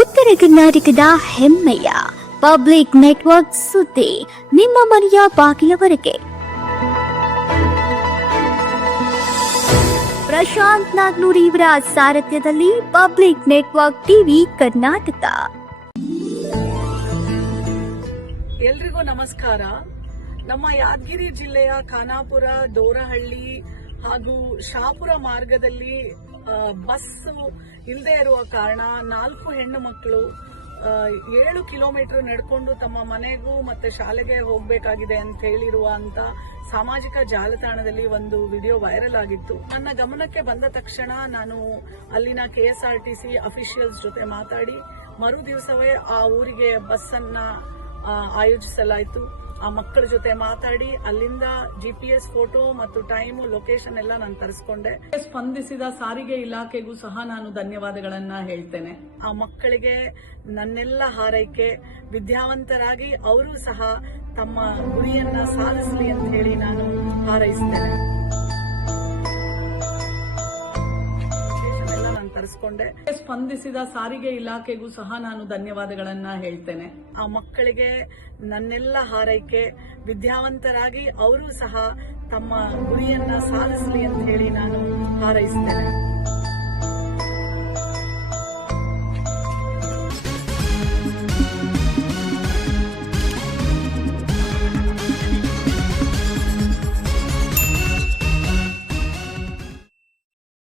ಉತ್ತರ ಕರ್ನಾಟಕದ ಹೆಮ್ಮೆಯ ಪಬ್ಲಿಕ್ ನೆಟ್ವರ್ಕ್ ಸುದ್ದಿ ನಿಮ್ಮ ಮನೆಯ ಬಾಗಿಲವರೆಗೆ. ಪ್ರಶಾಂತ್ ನಾಗ್ನೂರಿ ಇವರ ಸಾರಥ್ಯದಲ್ಲಿ ಪಬ್ಲಿಕ್ ನೆಟ್ವರ್ಕ್ ಟಿವಿ ಕರ್ನಾಟಕ. ಎಲ್ರಿಗೂ ನಮಸ್ಕಾರ. ನಮ್ಮ ಯಾದಗಿರಿ ಜಿಲ್ಲೆಯ ಖಾನಾಪುರ, ದೋರಹಳ್ಳಿ ಹಾಗೂ ಶಾಪುರ ಮಾರ್ಗದಲ್ಲಿ ಬಸ್ ಇಲ್ಲದೆ ಇರುವ ಕಾರಣ ನಾಲ್ಕು ಹೆಣ್ಣು ಮಕ್ಕಳು ಏಳು ಕಿಲೋಮೀಟರ್ ನಡ್ಕೊಂಡು ತಮ್ಮ ಮನೆಗೂ ಮತ್ತೆ ಶಾಲೆಗೆ ಹೋಗಬೇಕಾಗಿದೆ ಅಂತ ಹೇಳಿರುವ ಅಂತ ಸಾಮಾಜಿಕ ಜಾಲತಾಣದಲ್ಲಿ ಒಂದು ವಿಡಿಯೋ ವೈರಲ್ ಆಗಿತ್ತು. ನನ್ನ ಗಮನಕ್ಕೆ ಬಂದ ತಕ್ಷಣ ನಾನು ಅಲ್ಲಿನ ಕೆಎಸ್ಆರ್ಟಿಸಿ ಅಫಿಷಿಯಲ್ಸ್ ಜೊತೆ ಮಾತಾಡಿ ಮರು ದಿವಸವೇ ಆ ಊರಿಗೆ ಬಸ್ ಅನ್ನ ಆಯೋಜಿಸಲಾಯಿತು. ಆ ಮಕ್ಕಳ ಜೊತೆ ಮಾತಾಡಿ ಅಲ್ಲಿಂದ ಜಿ ಪಿ ಎಸ್ ಫೋಟೋ ಮತ್ತು ಟೈಮ್ ಲೊಕೇಶನ್ ಎಲ್ಲ ನಾನು ತರಿಸ್ಕೊಂಡೆ. ಸ್ಪಂದಿಸಿದ ಸಾರಿಗೆ ಇಲಾಖೆಗೂ ಸಹ ನಾನು ಧನ್ಯವಾದಗಳನ್ನ ಹೇಳ್ತೇನೆ. ಆ ಮಕ್ಕಳಿಗೆ ನನ್ನೆಲ್ಲ ಹಾರೈಕೆ ವಿದ್ಯಾವಂತರಾಗಿ ಅವರು ಸಹ ತಮ್ಮ ಗುರಿಯನ್ನ ಸಾಧಿಸಲಿ ಅಂತ ಹೇಳಿ ನಾನು ಹಾರೈಸ್ತೇನೆ. ನಾನು ಸ್ಪಂದಿಸಿದ ಸಾರಿಗೆ ಇಲಾಖೆಗೂ ಸಹ ನಾನು ಧನ್ಯವಾದಗಳನ್ನ ಹೇಳ್ತೇನೆ. ಆ ಮಕ್ಕಳಿಗೆ ನನ್ನೆಲ್ಲ ಹಾರೈಕೆ, ವಿದ್ಯಾವಂತರಾಗಿ ಅವರು ಸಹ ತಮ್ಮ ಗುರಿಯನ್ನ ಸಾಧಿಸಲಿ ಅಂತ ಹೇಳಿ ನಾನು ಹಾರೈಸ್ತೇನೆ.